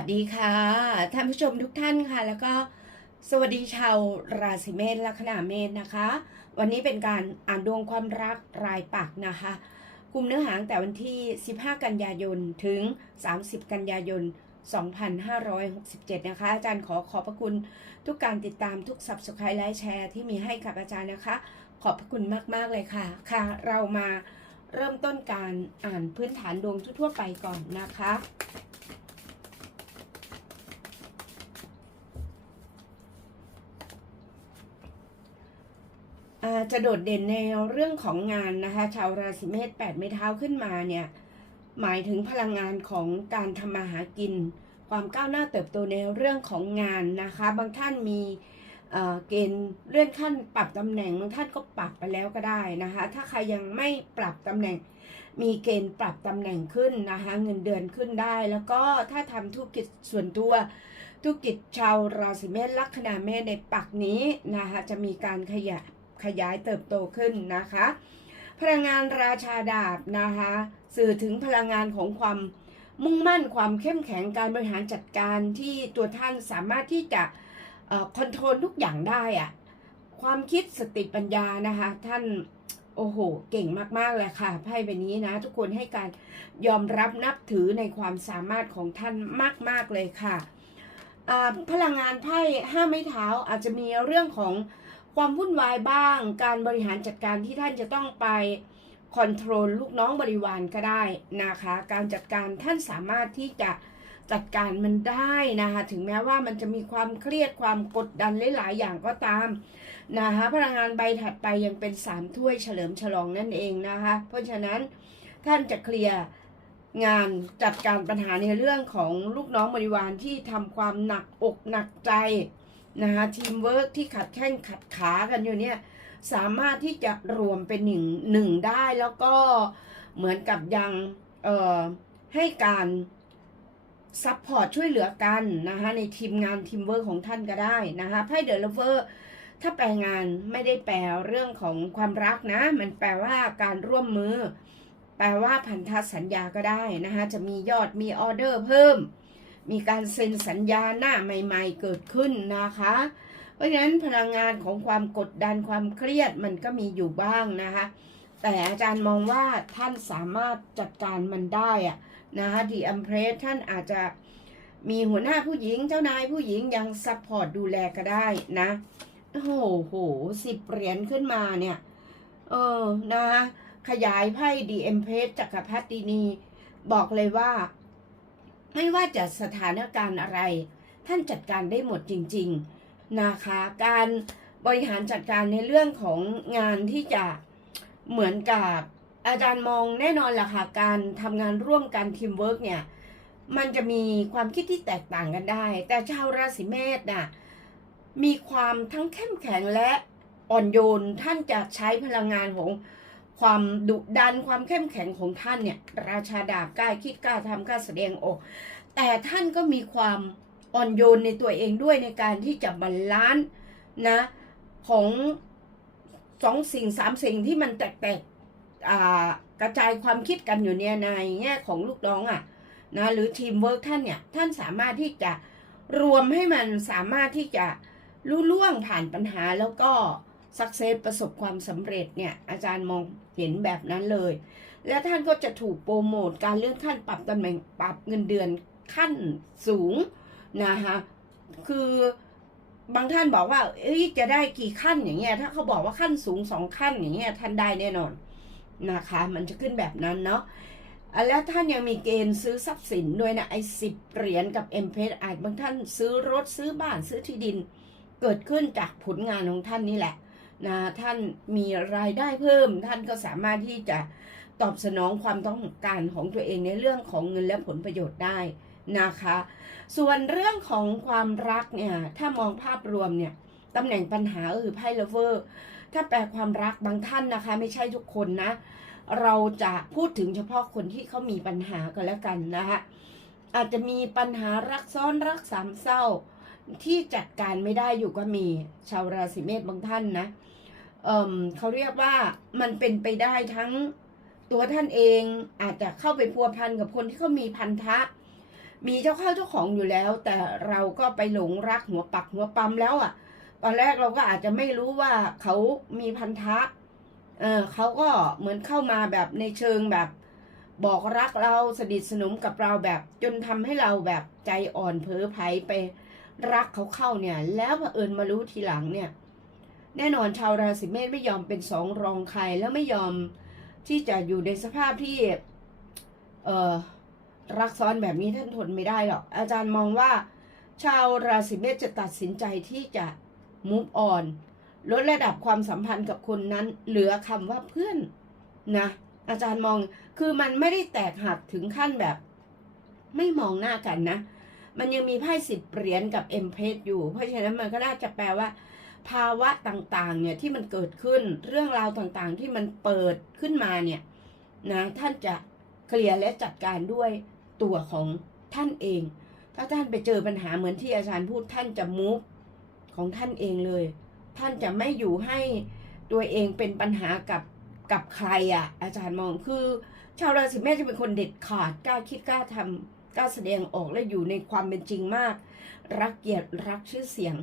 วัสดีค่ะท่านผู้ชมทุกท่านค่ะ แล้วก็สวัสดีชาวราศีเมษลัคนาเมษนะคะ วันนี้เป็นการอ่านดวงความรักรายปักนะคะกลุ่มเนื้อหาตั้งแต่วันที่ 15 กันยายนถึง 30 กันยายน 2567 นะคะ อาจารย์ขอขอบพระคุณทุกการติดตามทุก subscribe ไลค์แชร์ที่มีให้กับอาจารย์นะคะ ขอบพระคุณมาก ๆ เลยค่ะ ค่ะ เรามาเริ่มต้นการอ่านพื้นฐานดวงทั่วไปก่อนนะคะ จะโดดเด่นในเรื่องของงานนะคะ ชาวราศีเมษแปดไม้เท้าขึ้นมาเนี่ยหมายถึงพลังงานของการทำมาหากิน ความก้าวหน้าเติบโตในเรื่องของงานนะคะ บางท่านมีเกณฑ์เลื่อนขั้นปรับตำแหน่งบางท่านก็ปรับไปแล้วก็ได้นะคะ ถ้าใครยังไม่ปรับตำแหน่ง มีเกณฑ์ปรับตำแหน่งขึ้นนะคะเงินเดือนขึ้นได้ แล้วก็ถ้าทำธุรกิจส่วนตัวธุรกิจชาวราศีเมษลัคนาเมษในปักนี้นะคะจะมีการขยาย ขยายเติบโตขึ้นนะคะ พลังงานราชาดาบนะคะสื่อถึงพลังงานของความมุ่งมั่นความเข้มแข็งการบริหารจัดการที่ตัวท่านสามารถที่จะคอนโทรลทุกอย่างได้อะความคิดสติปัญญานะคะ ท่านโอ้โห เก่งมาก ๆ เลยค่ะไพ่ใบนี้นะ ทุกคนให้การยอมรับนับถือในความสามารถของท่านมาก ๆ เลยค่ะ พลังงานไพ่ห้าไม้เท้าอาจจะมีเรื่องของ ความวุ่นวายบ้าง การบริหารจัดการที่ท่านจะต้องไปคอนโทรลลูกน้องบริวารก็ได้นะคะ การจัดการท่านสามารถที่จะจัดการมันได้นะคะ ถึงแม้ว่ามันจะมีความเครียดความกดดันหลาย ๆ อย่างก็ตามนะคะพลังงานใบถัดไปยังเป็นสามถ้วยเฉลิมฉลองนั่นเองนะคะ เพราะฉะนั้นท่านจะเคลียร์งานจัดการปัญหาในเรื่องของลูกน้องบริวารที่ทำความหนักอกหนักใจ นะคะทีมเวิร์กที่ขัดแข้งขัดขากันอยู่เนี่ยสามารถที่จะรวมเป็นหนึ่งหนึ่งได้แล้วก็เหมือนกับยังเอ่อให้การซัพพอร์ตช่วยเหลือกันนะคะในทีมงานทีมเวิร์กของท่านก็ได้นะคะไพ่เดอร์เลเวอร์ถ้าแปลงานไม่ได้แปลเรื่องของความรักนะ มันแปลว่าการร่วมมือ แปลว่าพันธสัญญาก็ได้นะคะจะมียอดมีออเดอร์เพิ่ม มีการเซ็นสัญญาหน้าใหม่ ๆ เกิดขึ้นนะคะ เพราะฉะนั้นพลังงานของความกดดันความเครียดมันก็มีอยู่บ้างนะคะ แต่อาจารย์มองว่าท่านสามารถจัดการมันได้อะนะคะดีอัมเพรสท่านอาจจะมีหัวหน้าผู้หญิงเจ้านายผู้หญิงยังซัพพอร์ตดูแลก็ได้นะ โอ้โหสิบเหรียญขึ้นมาเนี่ย เออนะคะขยายไพ่ดีเอ็มเพสจักรพรรดินี บอกเลยว่า ไม่ว่าจะสถานการณ์อะไร ท่านจัดการได้หมดจริง ๆ นะคะ การบริหารจัดการในเรื่องของงานที่จะเหมือนกับอาจารย์มองแน่นอนล่ะค่ะ การทำงานร่วมกันทีมเวิร์กเนี่ย มันจะมีความคิดที่แตกต่างกันได้ แต่ชาวราศีเมษน่ะ มีความทั้งเข้มแข็งและอ่อนโยน ท่านจะใช้พลังงานของ ความดุดันความเข้มแข็งของท่านเนี่ย ราชาดาบกล้าคิดกล้าทำกล้าแสดงออก แต่ท่านก็มีความอ่อนโยนในตัวเองด้วยในการที่จะบาลานซ์นะของสองสิ่งสามสิ่งที่มันแตกๆกระจายความคิดกันอยู่เนี่ยในแง่ของลูกน้องอะ่ะนะหรือทีมเวิร์กท่านเนี่ย ท่านสามารถที่จะรวมให้มันสามารถที่จะลุล่วงผ่านปัญหาแล้วก็ สักเซสประสบความสำเร็จเนี่ยอาจารย์มองเห็นแบบนั้นเลย และท่านก็จะถูกโปรโมทการเลื่อนขั้นปรับตำแหน่งปรับเงินเดือนขั้นสูงนะคะคือบางท่านบอกว่าเอ้ยจะได้กี่ขั้นอย่างเงี้ยถ้าเขาบอกว่าขั้นสูงสองขั้นอย่างเงี้ยท่านได้แน่นอนนะคะ มันจะขึ้นแบบนั้นเนาะแล้วท่านยังมีเกณฑ์ซื้อทรัพย์สินด้วยนะไอ้สิบเหรียญกับเอ็มเพสอาจบางท่านซื้อรถซื้อบ้านซื้อที่ดิน เกิดขึ้นจากผลงานของท่านนี่แหละ นะท่านมีรายได้เพิ่ม ท่านก็สามารถที่จะตอบสนองความต้องการของตัวเองในเรื่องของเงินและผลประโยชน์ได้นะคะ ส่วนเรื่องของความรักเนี่ยถ้ามองภาพรวมเนี่ยตำแหน่งปัญหาก็คือไพ่เลเวอร์ถ้าแปลความรักบางท่านนะคะ ไม่ใช่ทุกคนนะ เราจะพูดถึงเฉพาะคนที่เขามีปัญหาก็แล้วกันนะคะอาจจะมีปัญหารักซ้อนรักสามเศร้าที่จัดการไม่ได้อยู่ก็มีชาวราศีเมษบางท่านนะ เเขาเรียกว่ามันเป็นไปได้ทั้งตัวท่านเองอาจจะเข้าไปพัวพันกับคนที่เขามีพันธะ มีเจ้าเข้าเจ้าของอยู่แล้ว แต่เราก็ไปหลงรักหัวปักหัวปั๊มแล้วอะ ตอนแรกเราก็อาจจะไม่รู้ว่าเขามีพันธะ เออเขาก็เหมือนเข้ามาแบบในเชิงแบบ บอกรักเราสนิทสนมกับเราแบบ จนทำให้เราแบบใจอ่อนเพ้อไผไปรักเขาเข้าเนี่ย แล้วเผอิญมารู้ทีหลังเนี่ย แน่นอนชาวราศีเมษไม่ยอมเป็นสองรองใครแล้วไม่ยอมที่จะอยู่ในสภาพที่เออรักซ้อนแบบนี้ท่านทนไม่ได้หรอก อาจารย์มองว่าชาวราศีเมษจะตัดสินใจที่จะ move on ลดระดับความสัมพันธ์กับคนนั้น เหลือคำว่าเพื่อนนะ อาจารย์มองคือมันไม่ได้แตกหักถึงขั้นแบบ ไม่มองหน้ากันนะ มันยังมีไพ่สิบเหรียญกับเอ็มเพอยู่ เพราะฉะนั้นมันก็น่าจะแปลว่า ภาวะต่างๆ เนี่ยที่มันเกิดขึ้นเรื่องราวต่างๆ ที่มันเปิดขึ้นมาเนี่ยนะท่านจะเคลียร์และจัดการด้วยตัวของท่านเอง ถ้าท่านไปเจอปัญหาเหมือนที่อาจารย์พูดท่านจะมูฟของท่านเองเลย ท่านจะไม่อยู่ให้ตัวเองเป็นปัญหากับกับใครอะ่ะ อาจารย์มองคือ ชาวราศีเมษจะเป็นคนเด็ดขาดกล้าคิดกล้าทำกล้าแสดงออกและอยู่ในความเป็นจริงมาก รักเกียรติรักชื่อเสียง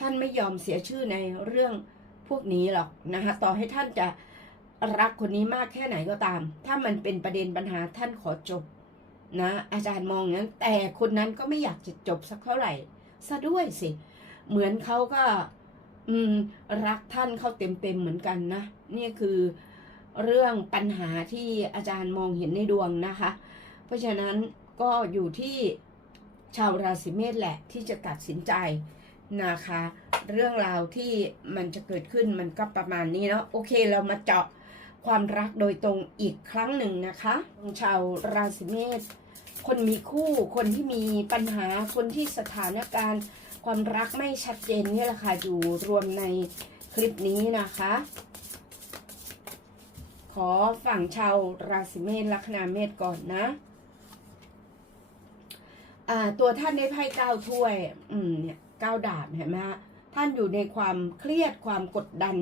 ท่านไม่ยอมเสียชื่อในเรื่องพวกนี้หรอกนะคะต่อให้ท่านจะรักคนนี้มากแค่ไหนก็ตาม ถ้ามันเป็นประเด็นปัญหาท่านขอจบนะอาจารย์มองอย่างนั้น แต่คนนั้นก็ไม่อยากจะจบสักเท่าไหร่ซะด้วยสิ เหมือนเขาก็อืมรักท่านเข้าเต็มๆเหมือนกันนะนี่คือเรื่องปัญหาที่อาจารย์มองเห็นในดวงนะคะ เพราะฉะนั้นก็อยู่ที่ชาวราศีเมษแหละที่จะตัดสินใจ นะคะ เรื่องราวที่มันจะเกิดขึ้นมันก็ประมาณนี้เนาะโอเคเรามาเจาะความรักโดยตรงอีกครั้งหนึ่งนะคะชาวราศีเมษคนมีคู่คนที่มีปัญหาคนที่สถานการณ์ ความรักไม่ชัดเจนนี่แหละค่ะอยู่รวมในคลิปนี้นะคะ ขอฝั่งชาวราศีเมษลัคนาเมษก่อนนะอ่าตัวท่านได้ไพ่เก้าถ้วย อืมเนี่ย ก้าวดาบเห็นไหมฮะท่านอยู่ในความเครียดความกดดัน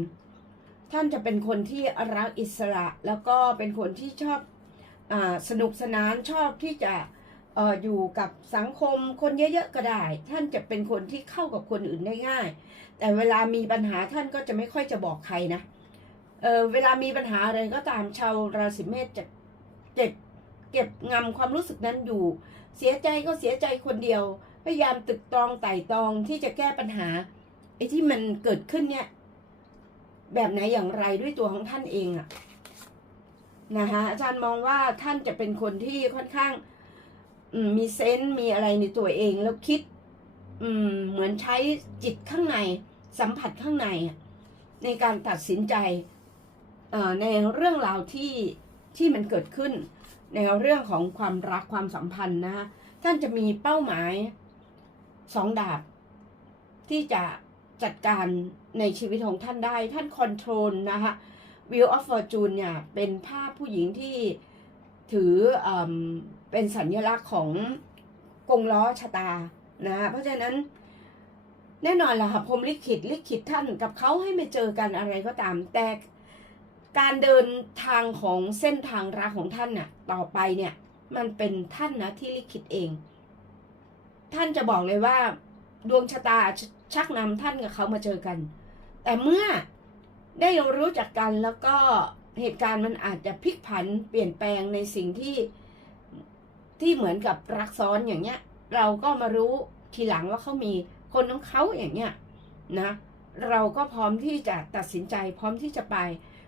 ท่านจะเป็นคนที่รักอิสระ แล้วก็เป็นคนที่ชอบอสนุกสนานชอบที่จะออยู่กับสังคมคนเยอะๆก็ได้ ท่านจะเป็นคนที่เข้ากับคนอื่นได้ง่าย แต่เวลามีปัญหาท่านก็จะไม่ค่อยจะบอกใครนะเเวลามีปัญหาอะไรก็ตามชาวราศีเมษจะเก็บเก็บงำความรู้สึกนั้นอยู่ เสียใจก็เสียใจคนเดียว พยายามตึกตองไต่ตองที่จะแก้ปัญหาไอ้ที่มันเกิดขึ้นเนี่ย แบบไหนอย่างไรด้วยตัวของท่านเองอะนะคะอาจารย์มองว่าท่านจะเป็นคนที่ค่อนข้างมีเซนส์มีอะไรในตัวเองแล้วคิดเหมือนใช้จิตข้างใน สัมผัสข้างใน ในการตัดสินใจในเรื่องราวที่ที่มันเกิดขึ้น ในเรื่องของความรักความสัมพันธ์นะคะท่านจะมีเป้าหมาย สองดาบ ที่จะจัดการในชีวิตของท่านได้ ท่านคอนโทรลนะคะ Wheel of Fortune เนี่ย เป็นภาพผู้หญิงที่ถือเอเป็นสัญลักษณ์ของกงล้อชะตานะเพราะฉะนั้นแน่นอนล่ะค่ะพรมลิขิตลิขิตท่านกับเขาให้ไมาเจอกันอะไรก็ตาม แต่การเดินทางของเส้นทางรักของท่านน่ะ ต่อไปเนี่ย มันเป็นท่านนะที่ลิขิตเอง ท่านจะบอกเลยว่า ดวงชะตาชชักนำท่านกับเขามาเจอกัน แต่เมื่อได้รู้จักกันแล้วก็เหตุการณ์มันอาจจะพลิกผันเปลี่ยนแปลงในสิ่งที่ที่เหมือนกับรักซ้อนอย่างเงี้ย เราก็มารู้ทีหลังว่าเขามีคนของเขาอย่างเงี้ยนะเราก็พร้อมที่จะตัดสินใจ พร้อมที่จะไป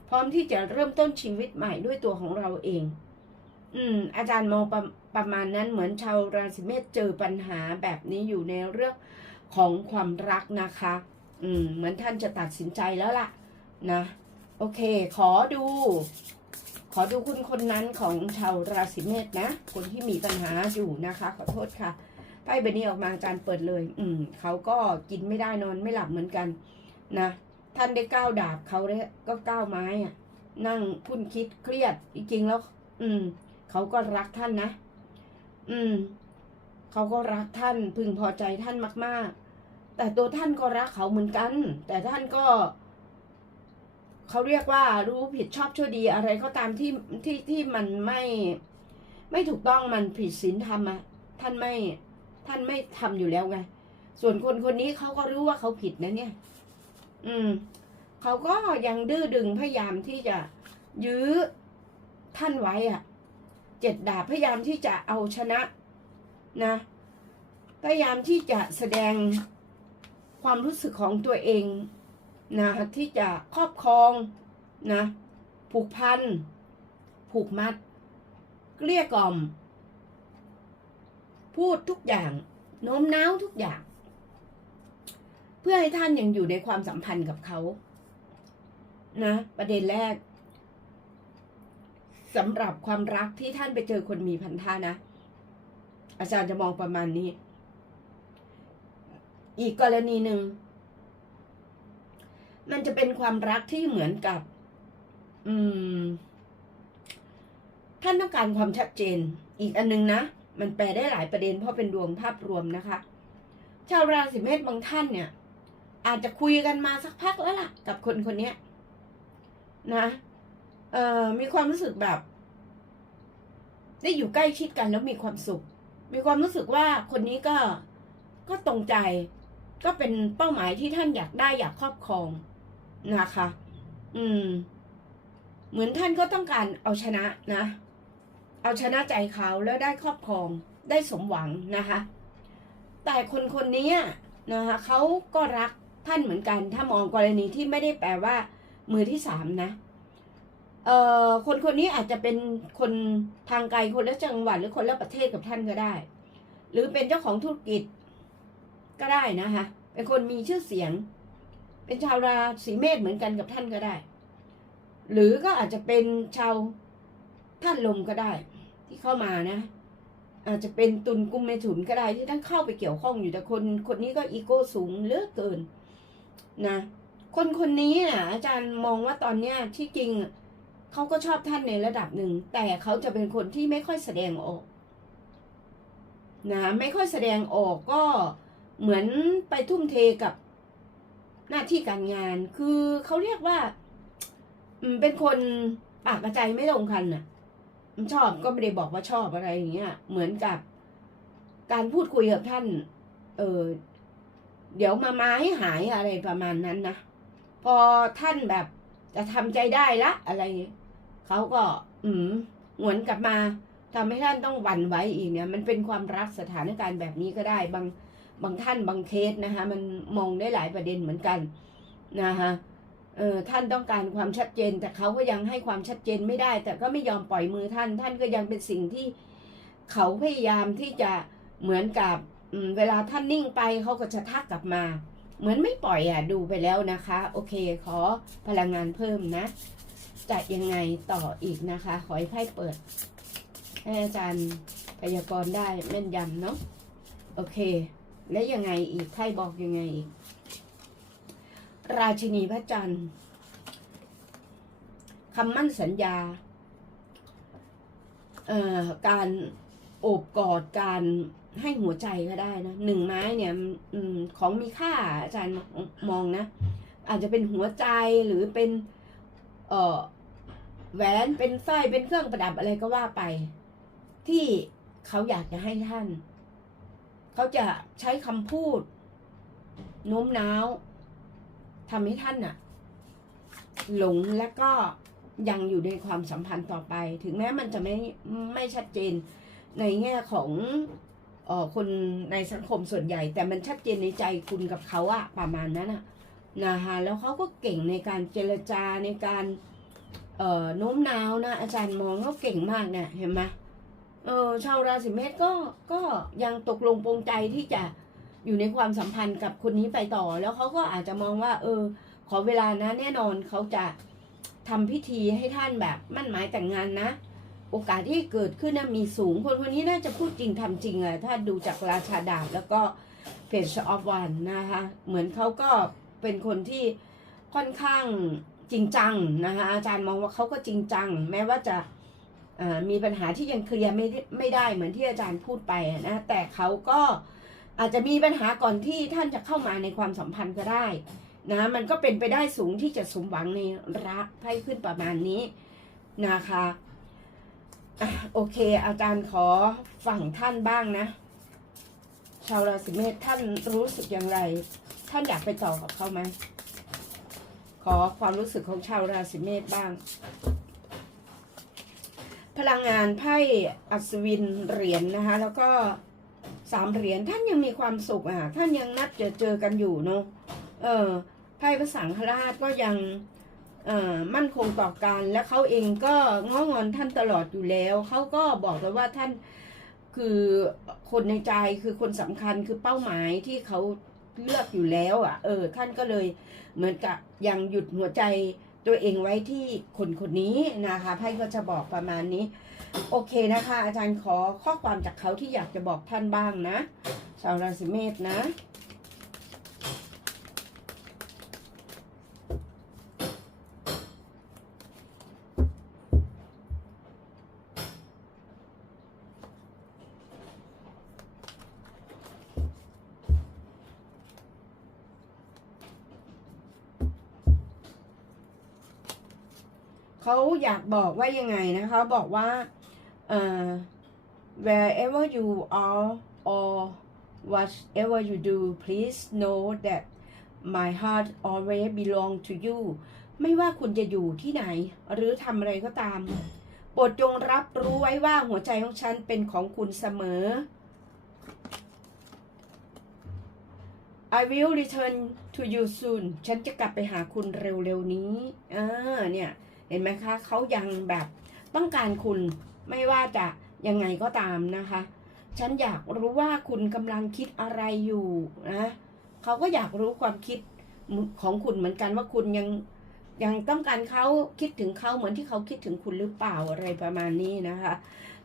พร้อมที่จะเริ่มต้นชีวิตใหม่ด้วยตัวของเราเอง อืม อาจารย์มองประประมาณนั้นเหมือนชาวราศีเมษเจอปัญหาแบบนี้อยู่ในเรื่องของความรักนะคะ อืม เหมือนท่านจะตัดสินใจแล้วล่ะ นะ โอเค ขอดู ขอดูคุณคนนั้นของชาวราศีเมษนะ คนที่มีปัญหาอยู่นะคะ ขอโทษค่ะไพ่ใบนี้ออกมาอาจารย์เปิดเลย อืม เขาก็กินไม่ได้นอนไม่หลับเหมือนกันนะท่านได้ก้าวดาบเขาได้ก็ก้าวไม้อะนั่งพุ่นคิดเครียดจริงๆแล้ว อืม เขาก็รักท่านนะ อืม เขาก็รักท่านพึงพอใจท่านมาก ๆ แต่ตัวท่านก็รักเขาเหมือนกัน แต่ท่านก็ เขาเรียกว่ารู้ผิดชอบชั่วดีอะไรก็ตามที่ที่ที่มันไม่ ไม่ถูกต้องมันผิดศีลธรรมอะท่านไม่ ท่านไม่ทำอยู่แล้วไง ส่วนคนคนนี้เขาก็รู้ว่าเขาผิดนะเนี่ย อืม เขาก็ยังดื้อดึงพยายามที่จะยื้อท่านไว้อะ เจ็ดดาบพยายามที่จะเอาชนะนะ พยายามที่จะแสดงความรู้สึกของตัวเองนะที่จะครอบครองนะผูกพันผูกมัด เกลี้ยกล่อม พูดทุกอย่างโน้มน้าวทุกอย่าง เพื่อให้ท่านยังอยู่ในความสัมพันธ์กับเขานะ ประเด็นแรก สำหรับความรักที่ท่านไปเจอคนมีพันธะนะ อาจารย์จะมองประมาณนี้ อีกกรณีหนึ่ง มันจะเป็นความรักที่เหมือนกับ อืม ท่านต้องการความชัดเจน อีกอันนึงนะ มันแปลได้หลายประเด็นเพราะเป็นดวงภาพรวมนะคะ ชาวราศีเมษบางท่านเนี่ย อาจจะคุยกันมาสักพักแล้วล่ะ กับคนคนนี้นะ เอ่อมีความรู้สึกแบบ ได้อยู่ใกล้ชิดกันแล้วมีความสุข มีความรู้สึกว่าคนนี้ก็ก็ตรงใจ ก็เป็นเป้าหมายที่ท่านอยากได้อยากครอบครองนะคะ อืม เหมือนท่านก็ต้องการเอาชนะนะ เอาชนะใจเขาแล้วได้ครอบครองได้สมหวังนะคะ แต่คนคนนี้นะคะเขาก็รักท่านเหมือนกัน ถ้ามองกรณีที่ไม่ได้แปลว่า มือที่สามนะ เอ่อคนคนนี้อาจจะเป็นคนทางไกลคนละจังหวัดหรือคนละประเทศกับท่านก็ได้ หรือเป็นเจ้าของธุรกิจก็ได้นะคะเป็นคนมีชื่อเสียง เป็นชาวราศีเมษเหมือนกันกับท่านก็ได้ หรือก็อาจจะเป็นชาวท่านลมก็ได้ ที่เข้ามานะ อาจจะเป็นตุนกุมเมถุนก็ได้ที่ท่านเข้าไปเกี่ยวข้องอยู่แต่คนคนนี้ก็อีโก้สูงเลือกเกินนะ คนคนนี้นะอาจารย์มองว่าตอนเนี้ยที่จริง เขาก็ชอบท่านในระดับหนึ่ง แต่เขาจะเป็นคนที่ไม่ค่อยแสดงออกนะไม่ค่อยแสดงออกก็เหมือนไปทุ่มเทกับหน้าที่การงาน คือเขาเรียกว่าเป็นคนปากกระใจไม่ตรงกันน่ะชอบก็ไม่ได้บอกว่าชอบอะไรอย่างเงี้ย เหมือนกับการพูดคุยกับท่าน เออเดี๋ยวมามาให้หายอะไรประมาณนั้นนะ พอท่านแบบจะทำใจได้ละอะไร เขาก็ อืมหวนกลับมาทำให้ท่านต้องหวั่นไหวอีกเนี่ย มันเป็นความรักสถานการณ์แบบนี้ก็ได้ บางบางท่านบางเคสนะคะมันมองได้หลายประเด็นเหมือนกันนะคะเออท่านต้องการความชัดเจน แต่เขาก็ยังให้ความชัดเจนไม่ได้ แต่ก็ไม่ยอมปล่อยมือท่าน ท่านก็ยังเป็นสิ่งที่เขาพยายามที่จะเหมือนกับเวลาท่านนิ่งไปเขาก็จะทักกลับมา เหมือนไม่ปล่อยอะดูไปแล้วนะคะ โอเค ขอพลังงานเพิ่มนะ จะยังไงต่ออีกนะคะ ขอให้ไพ่เปิด ให้อาจารย์พยากรณ์ได้แม่นยำเนาะโอเค แล้วยังไงอีกไพ่บอกยังไงอีก ราชินีพระจันทร์คำมั่นสัญญาเอ่อการโอบกอดการให้หัวใจก็ได้นะหนึ่งไม้เนี่ยอของมีค่าอาจารย์มองนะ อาจจะเป็นหัวใจหรือเป็น เอ่อ แหวนเป็นสร้อยเป็นเครื่องประดับอะไรก็ว่าไป ที่เขาอยากจะให้ท่าน เขาจะใช้คำพูดโน้มน้าวทำให้ท่านน่ะ หลงและก็ยังอยู่ในความสัมพันธ์ต่อไป ถึงแม้มันจะไม่ไม่ชัดเจนในแง่ของออคนในสังคมส่วนใหญ่ แต่มันชัดเจนในใจคุณกับเขาอะประมาณนั้นอะนะคะแล้วเขาก็เก่งในการเจรจาในการ เอ่อโน้มน้าวนะ อาจารย์มองเขาเก่งมากเนี่ยเห็นไหมเออชาวราศีเมษก็ก็ยังตกลงปรงใจที่จะอยู่ในความสัมพันธ์กับคนนี้ไปต่อ แล้วเขาก็อาจจะมองว่า เออ ขอเวลานะแน่นอนเขาจะทำพิธีให้ท่านแบบมั่นหมายแต่งงานนะ โอกาสที่เกิดขึ้นนะมีสูงคนคนนี้น่าจะพูดจริงทำจริงอะถ้าดูจากราชาดาบแล้วก็เพจออฟวันนะคะ เหมือนเขาก็เป็นคนที่ค่อนข้าง จริงจังนะคะ อาจารย์มองว่าเขาก็จริงจัง แม้ว่าจะมีปัญหาที่ยังเคลียร์ไม่ได้ไม่ได้เหมือนที่อาจารย์พูดไปนะแต่เขาก็อาจจะมีปัญหาก่อนที่ท่านจะเข้ามาในความสัมพันธ์ก็ได้นะมันก็เป็นไปได้สูงที่จะสมหวังในรักไพ่ขึ้นประมาณนี้นะคะอะโอเค อาจารย์ขอฝั่งท่านบ้างนะ ชาวราศีเมษท่านรู้สึกอย่างไร ท่านอยากไปต่อกับเขาไหม ขอความรู้สึกของชาวราศีเมษบ้าง พลังงานไพ่อัศวินเหรียญนนะคะ แล้วก็สามเหรียญท่านยังมีความสุขอะท่านยังนัดเจอเจอกันอยู่เนาะเออไพ่พระสังฆราชก็ยังมั่นคงต่อกันและเขาเองก็ง้องอนท่านตลอดอยู่แล้ว เขาก็บอกเลยว่าท่านคือคนในใจคือคนสำคัญคือเป้าหมายที่เขา เลือกอยู่แล้วอะ เออ ท่านก็เลยเหมือนกับยังหยุดหัวใจตัวเองไว้ที่คนคนนี้นะคะไพ่ก็จะบอกประมาณนี้ โอเคนะคะ อาจารย์ขอข้อความจากเขาที่อยากจะบอกท่านบ้างนะ ชาวราศีเมษนะ เขาอยากบอกว่ายังไงนะคะบอกว่าเอ่อ wherever you are or whatever you do please know that my heart always belong to you ไม่ว่าคุณจะอยู่ที่ไหน หรือทำอะไรก็ตามโปรดจงรับรู้ไว้ว่าหัวใจของฉันเป็นของคุณเสมอ I will return to you soon ฉันจะกลับไปหาคุณเร็วๆนี้อ่าเนี่ย เห็นไหมคะเขายังแบบต้องการคุณไม่ว่าจะยังไงก็ตามนะคะ ฉันอยากรู้ว่าคุณกำลังคิดอะไรอยู่นะเขาก็อยากรู้ความคิดของคุณเหมือนกันว่าคุณยังยังต้องการเขาคิดถึงเขาเหมือนที่เขาคิดถึงคุณหรือเปล่าอะไรประมาณนี้นะคะ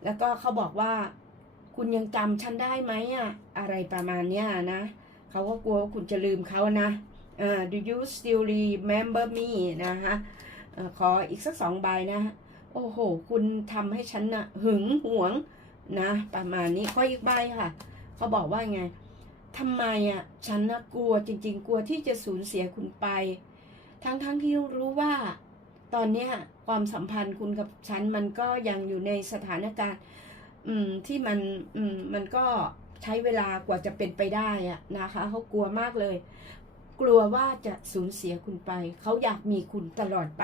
แล้วก็เขาบอกว่า คุณยังจำฉันได้ไหมอะอะไรประมาณเนี้ยนะเขาก็กลัวว่าคุณจะลืมเขานะอ่า do you still remember me นะคะ ขออีกสักสองใบนะ โอ้โห คุณทำให้ฉันนะหึงหวงนะ ประมาณนี้ขออีกใบค่ะ เขาบอกว่าไงทำไมอะ ฉันนะกลัวจริง ๆ กลัวที่จะสูญเสียคุณไป ทั้งๆทที่รู้ว่า ตอนเนี้ยความสัมพันธ์คุณกับฉันมันก็ยังอยู่ในสถานการณ์ อืมที่มันอืมมันก็ใช้เวลากว่าจะเป็นไปได้อะนะคะเขากลัวมากเลย กลัวว่าจะสูญเสียคุณไป เขาอยากมีคุณตลอดไป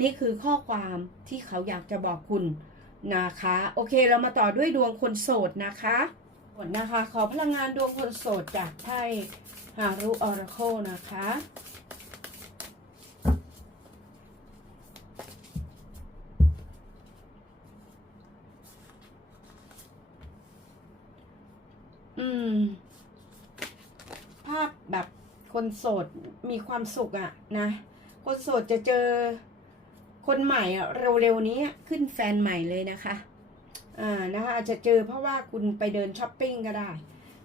นี่คือข้อความที่เขาอยากจะบอกคุณนะคะ โอเคเรามาต่อด้วยดวงคนโสดนะคะหมดนะคะ ขอพลังงานดวงคนโสดจากไพ่ฮารุออราโคนะคะอืม คนโสดมีความสุขอะนะ คนโสดจะเจอคนใหม่เร็วๆนี้ขึ้นแฟนใหม่เลยนะคะอ่านะคะอาจจะเจอเพราะว่าคุณไปเดินช้อปปิ้งก็ได้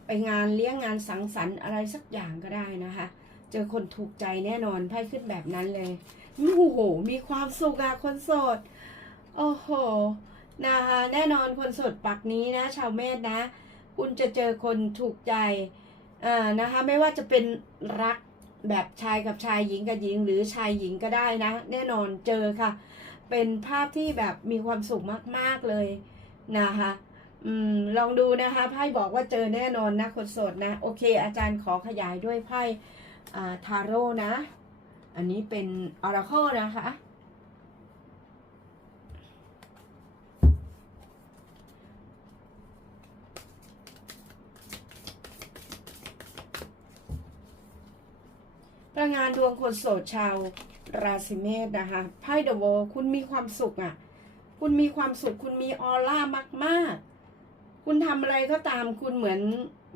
ไปงานเลี้ยงงานสังสรรค์อะไรสักอย่างก็ได้นะคะ เจอคนถูกใจแน่นอนไพ่ขึ้นแบบนั้นเลยโอ้โหมีความสุขอะคนโสดโอ้โหนะคะแน่นอนคนโสดปักนี้นะ ชาวเมษนะ คุณจะเจอคนถูกใจ อ่านะคะไม่ว่าจะเป็นรักแบบชายกับชายหญิงกับหญิง หรือชายหญิงก็ได้นะ แน่นอนเจอค่ะ เป็นภาพที่แบบมีความสุขมากๆเลยนะคะอืมลองดูนะคะไพ่บอกว่าเจอแน่นอนนะคนโสดนะ โอเค อาจารย์ขอขยายด้วยไพ่อ่าทาโร่นะ อันนี้เป็นออราเคิลนะคะ พลังงานดวงคนโสดชาวราศีเมษนะคะไพ่เดอะวอลคุณมีความสุขอะ คุณมีความสุข คุณมีออร่ามาก ๆ คุณทำอะไรก็ตามคุณเหมือน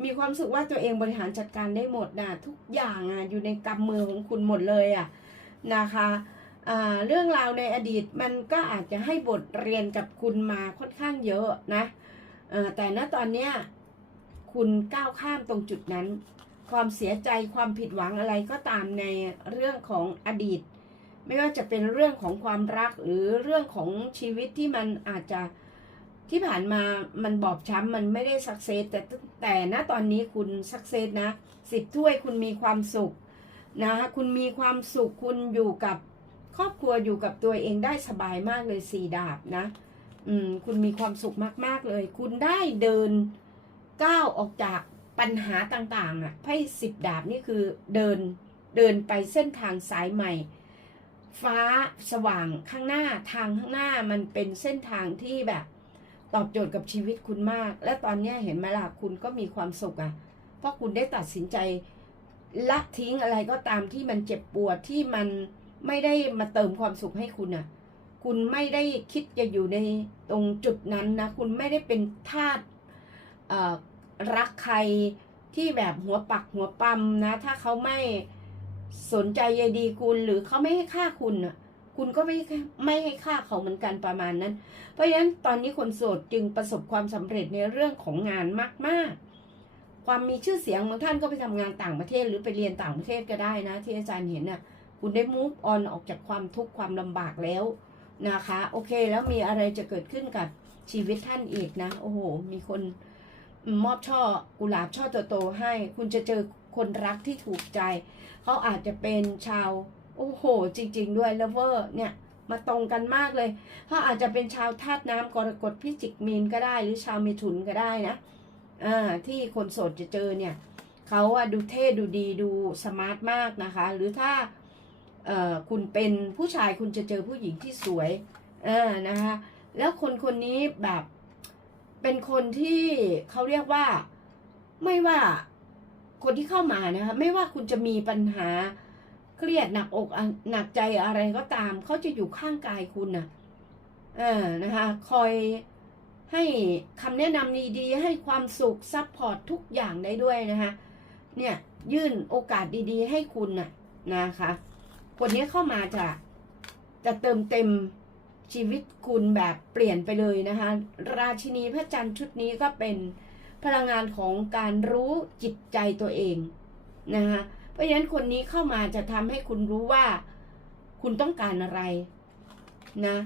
มีความสุขว่าตัวเองบริหารจัดการได้หมดนะทุกอย่างอะอยู่ในกำมือของคุณหมดเลยอะนะคะเรื่องราวในอดีตมันก็อาจจะให้บทเรียนกับคุณมาค่อนข้างเยอะนะแต่ณตอนเนี้ยคุณก้าวข้ามตรงจุดนั้น ความเสียใจความผิดหวังอะไรก็ตามในเรื่องของอดีต ไม่ว่าจะเป็นเรื่องของความรักหรือเรื่องของชีวิตที่มันอาจจะที่ผ่านมามันบอบช้ำมันไม่ได้สักเซสแต่แต่ณตอนนี้คุณสักเซสนะสิบถ้วยคุณมีความสุขนะคะคุณมีความสุขคุณอยู่กับครอบครัวอยู่กับตัวเองได้สบายมากเลยสี่ดาบนะ อืมคุณมีความสุขมาก ๆเลย คุณได้เดินก้าวออกจาก ปัญหาต่างๆอะไพ่สิบดาบนี่คือเดินเดินไปเส้นทางสายใหม่ ฟ้าสว่างข้างหน้าทางข้างหน้ามันเป็นเส้นทางที่แบบ ตอบโจทย์กับชีวิตคุณมาก และตอนนี้เห็นไหมล่ะคุณก็มีความสุขอะ เพราะคุณได้ตัดสินใจละทิ้งอะไรก็ตามที่มันเจ็บปวดที่มันไม่ได้มาเติมความสุขให้คุณอะ คุณไม่ได้คิดจะอยู่ในตรงจุดนั้นนะ คุณไม่ได้เป็นทาสเอ่อ รักใครที่แบบหัวปักหัวปั๊มนะ ถ้าเขาไม่สนใจใยดีคุณหรือเขาไม่ให้ค่าคุณอะ คุณก็ไม่ไม่ให้ค่าเขาเหมือนกันประมาณนั้น เพราะฉะนั้นตอนนี้คนโสดจึงประสบความสำเร็จในเรื่องของงานมาก ๆ ความมีชื่อเสียงบางท่านก็ไปทำงานต่างประเทศ หรือไปเรียนต่างประเทศก็ได้นะ ที่อาจารย์เห็นน่ะ คุณได้ move on ออกจากความทุกข์ความลำบากแล้วนะคะ โอเค แล้วมีอะไรจะเกิดขึ้นกับชีวิตท่านอีกนะ โอ้โห มีคน มอบช่อกุหลาบช่อโตๆให้ คุณจะเจอคนรักที่ถูกใจ เขาอาจจะเป็นชาว โอ้โห จริง ๆ ด้วยเลเวอร์เนี่ยมาตรงกันมากเลยเขาอาจจะเป็นชาวธาตุน้ำกรกฎพิจิกมีนก็ได้ หรือชาวเมถุนก็ได้นะอ่าที่คนโสดจะเจอเนี่ยเขาอะดูเท่ดูดีดูสมาร์ทมากนะคะ หรือถ้าเอ่อคุณเป็นผู้ชายคุณจะเจอผู้หญิงที่สวยอ่านะคะแล้วคนคนนี้แบบ เป็นคนที่เขาเรียกว่าไม่ว่าคนที่เข้ามานะคะไม่ว่าคุณจะมีปัญหาเครียดหนักอกหนักใจอะไรก็ตาม เขาจะอยู่ข้างกายคุณนะเออนะคะ คอยให้คำแนะนำดีๆให้ความสุขซัพพอร์ตทุกอย่างได้ด้วยนะคะเนี่ยยื่นโอกาสดีๆ ให้คุณน่ะนะคะ คนนี้เข้ามาจะจะเติมเต็ม ชีวิตคุณแบบเปลี่ยนไปเลยนะคะ ราชินีพระจันทร์ชุดนี้ก็เป็นพลังงานของการรู้จิตใจตัวเองนะคะเพราะฉะนั้นคนนี้เข้ามาจะทำให้คุณรู้ว่า คุณต้องการอะไรนะ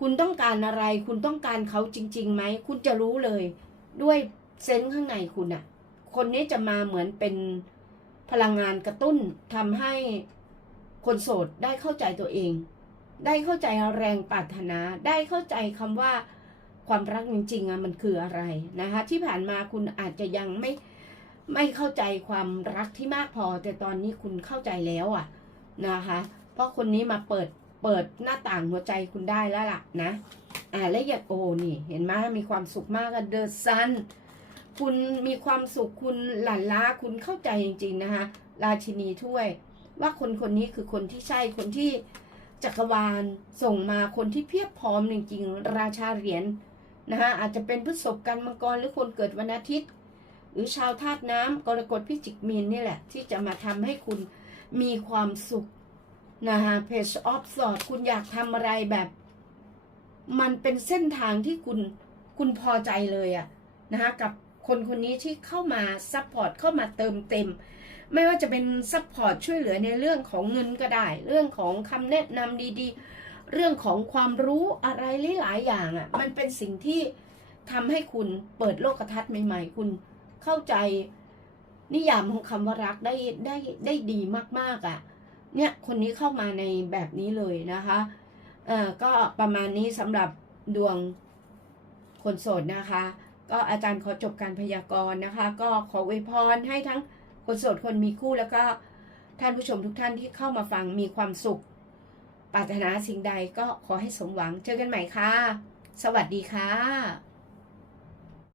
คุณต้องการอะไร คุณต้องการเขาจริงๆไหมคุณจะรู้เลย ด้วยเซนส์ข้างในคุณอะคนนี้จะมาเหมือนเป็นพลังงานกระตุ้นทำให้คนโสดได้เข้าใจตัวเอง ได้เข้าใจแรงปรารถนา ได้เข้าใจคำว่าความรักจริงๆอะมันคืออะไรนะคะ ที่ผ่านมาคุณอาจจะยังไม่ไม่เข้าใจความรักที่มากพอ แต่ตอนนี้คุณเข้าใจแล้วอะนะคะ เพราะคนนี้มาเปิดเปิดหน้าต่างหัวใจคุณได้แล้วล่ะนะอ่าและอย่าโอนี่ เห็นไหมมีความสุขมากเดอะซันคุณมีความสุขคุณหลั่นล้าคุณเข้าใจจริง ๆ นะคะราชินีถ้วย ว่าคนคนนี้คือคนที่ใช่คนที่ จักรวาลส่งมาคนที่เพียบพร้อมจริงๆ ราชาเหรียญนะคะอาจจะเป็นพฤษภกันมังกรหรือคนเกิดวันอาทิตย์ หรือชาวธาตุน้ำกรกฎพิจิกมีนนี่แหละ ที่จะมาทำให้คุณมีความสุขนะคะเพจออฟสอดคุณอยากทำอะไรแบบ มันเป็นเส้นทางที่คุณคุณพอใจเลยอะนะคะกับคนคนนี้ที่เข้ามาซัพพอร์ตเข้ามาเติมเต็ม ไม่ว่าจะเป็นซัพพอร์ตช่วยเหลือในเรื่องของเงินก็ได้ เรื่องของคำแนะนำดีๆ เรื่องของความรู้อะไรหลายๆอย่างอะมันเป็นสิ่งที่ทำให้คุณเปิดโลกทัศน์ใหม่ ๆ คุณเข้าใจนิยามของคำว่ารักได้ได้ได้ดีมากๆอะ่ะ เนี่ยคนนี้เข้ามาในแบบนี้เลยนะคะเอ่อก็ประมาณนี้สำหรับดวงคนโสดนะคะ ก็อาจารย์ขอจบการพยากรณ์นะคะ ก็ขออวยพรให้ทั้ง คนโสดคนมีคู่แล้วก็ท่านผู้ชมทุกท่านที่เข้ามาฟังมีความสุข ปรารถนาสิ่งใดก็ขอให้สมหวัง เจอกันใหม่ค่ะ สวัสดีค่ะ